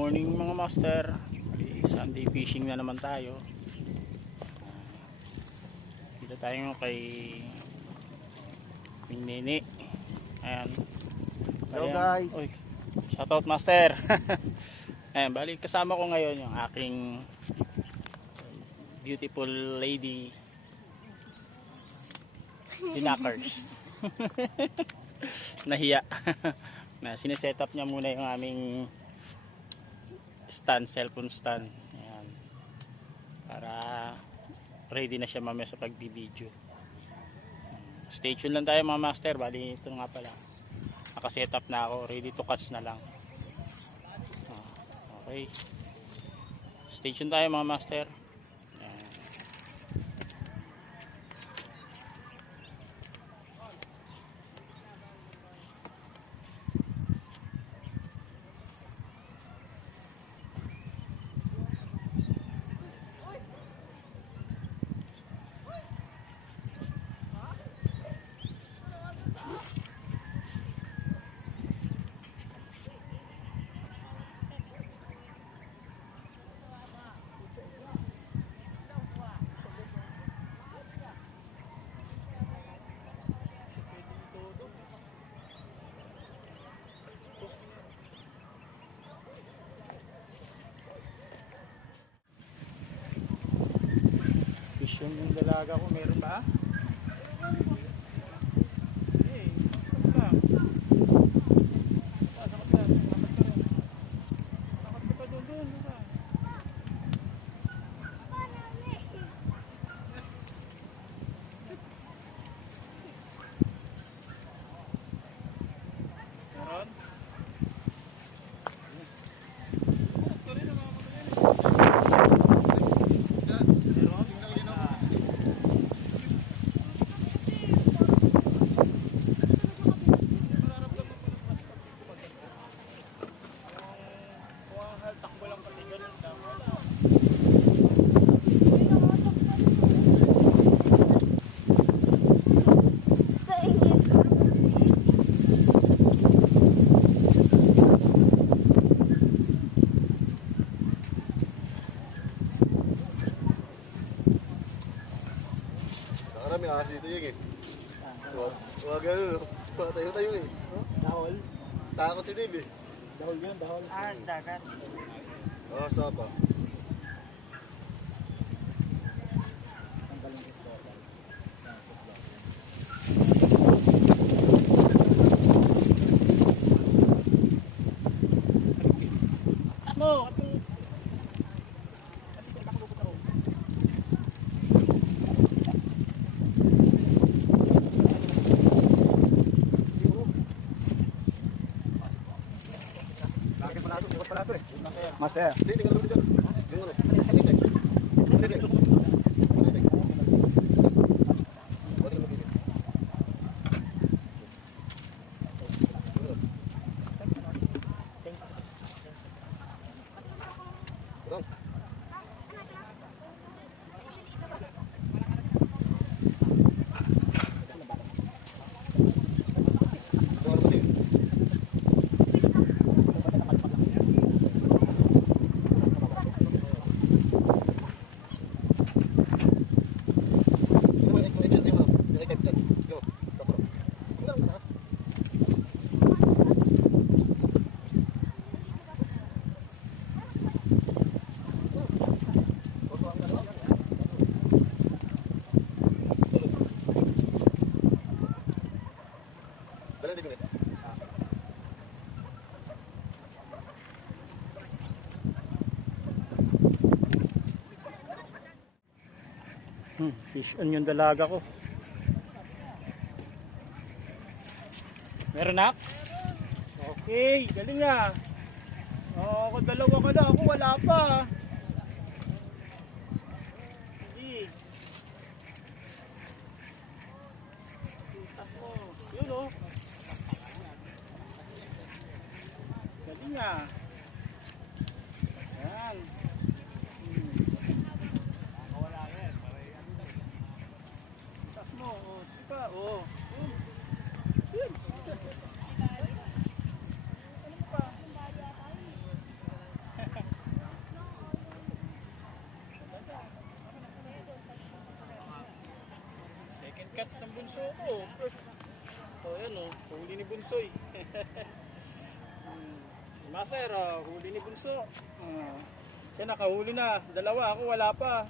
morning mga master. Sunday fishing na naman tayo. Dito tayo kay Nini. Ayan. Hello guys. Uy, shoutout master. Ayan, bali kasama ko ngayon yung aking beautiful lady Dinakers. Nahiya. Na sineset up niya muna yung aming stand, cellphone stand. Ayan. Para ready na siya mamaya sa pagbibideo. Stay tuned lang tayo mga master. Bali ito nga pala. Nakaset up na ako. Ready to catch na lang. Okay. Stay tuned tayo mga master. Yung dalaga ko meron ba? Marami kasi dito yung Huwag gano'n. Tayo eh. Dahol? Takot si Dave eh. Dahol yun, dahol. Dagat. Oo, sapa. Master. Fish on yung dalaga ko. Meron na? Okay, galing nga. Ako dalawa ka na, ako wala pa. Sige. Tutas mo. Yun o. Galing nga. Ayan. Oh. catch ng bunso ko. Oh, yan oh, huli ni Bunsoy. Master, huli ni Bunso. Siya nakahuli na, dalawa, ako wala pa.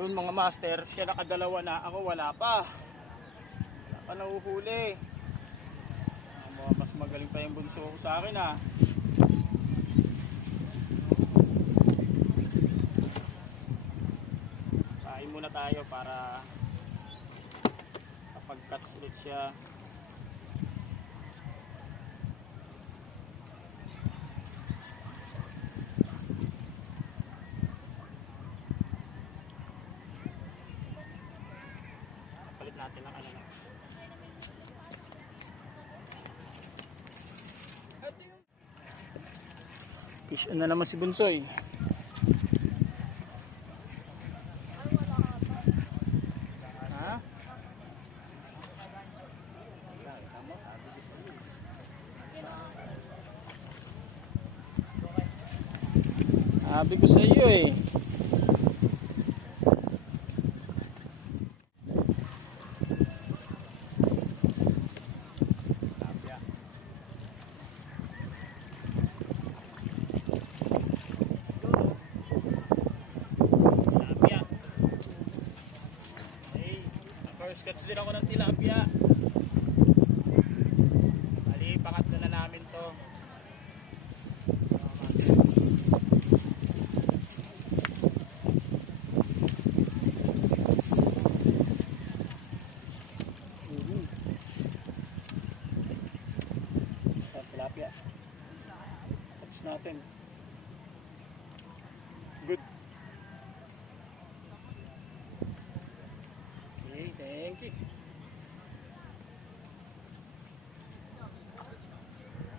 Yun mga master, siya nakadalawa na, ako wala pa. Wala pa nahuhuli. Mas magaling pa yung bunso ko sa akin ah. Kain muna tayo para kapag catch ulit siya. Natin ang ano na. Fish on na naman si Bunsoy. Ha? Sabi ko sa iyo eh. Catch din ako ng tilapia. Bali, pangatlo na namin to. Tilapia. Catch natin. Good. Thank you.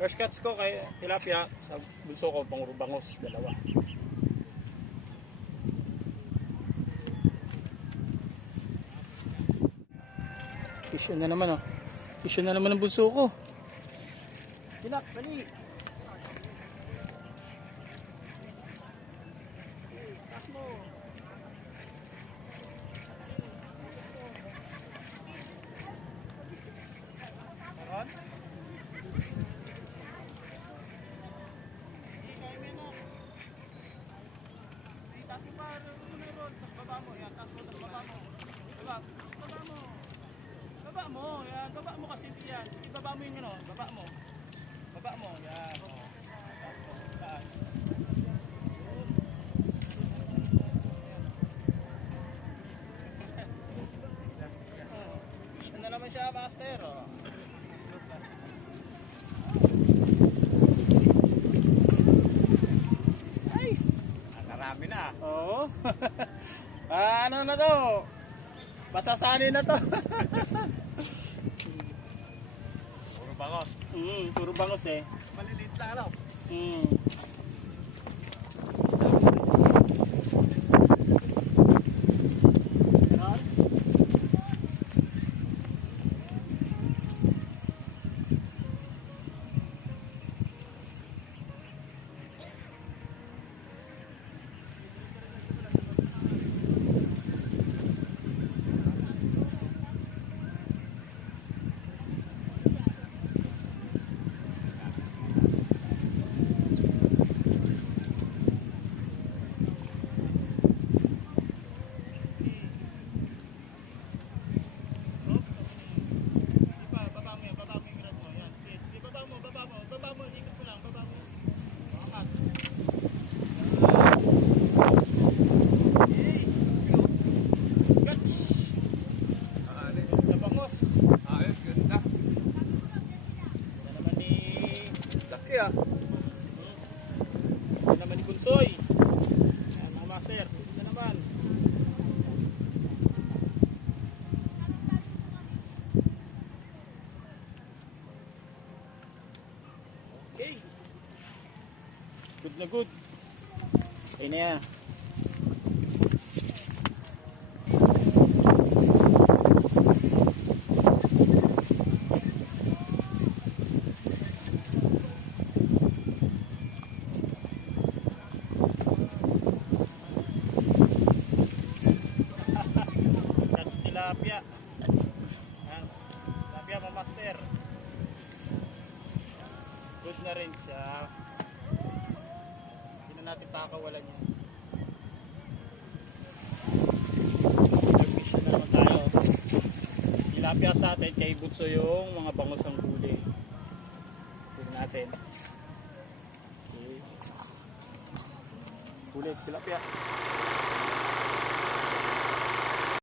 First catch ko kay tilapia, sa bunso ko pangurubangos, dalawa. Fish na naman oh. Fish na naman ang bunso ko. Tilap, bali. Baba mo, yan. Baba mo kasi yan. Ibaba mo yung ano, baba mo. Baba mo, yan. Saan? Fish na naman siya, master. Oh. Nice! Nakarami na. Oo. Ano na to? Masasani na to. Puro bangos. Puro bangos eh. Maliliit na ano. na good. Ayun na yan. That's tilapia. Yan. Tilapia mga master. Good na rin siya. Hindi na natin pakawalan yan. Nag-fish na naman tayo. Tilapia sa atin kay Butso yung mga bangos ng huli. Tignan natin. Okay. Huli, tilapia.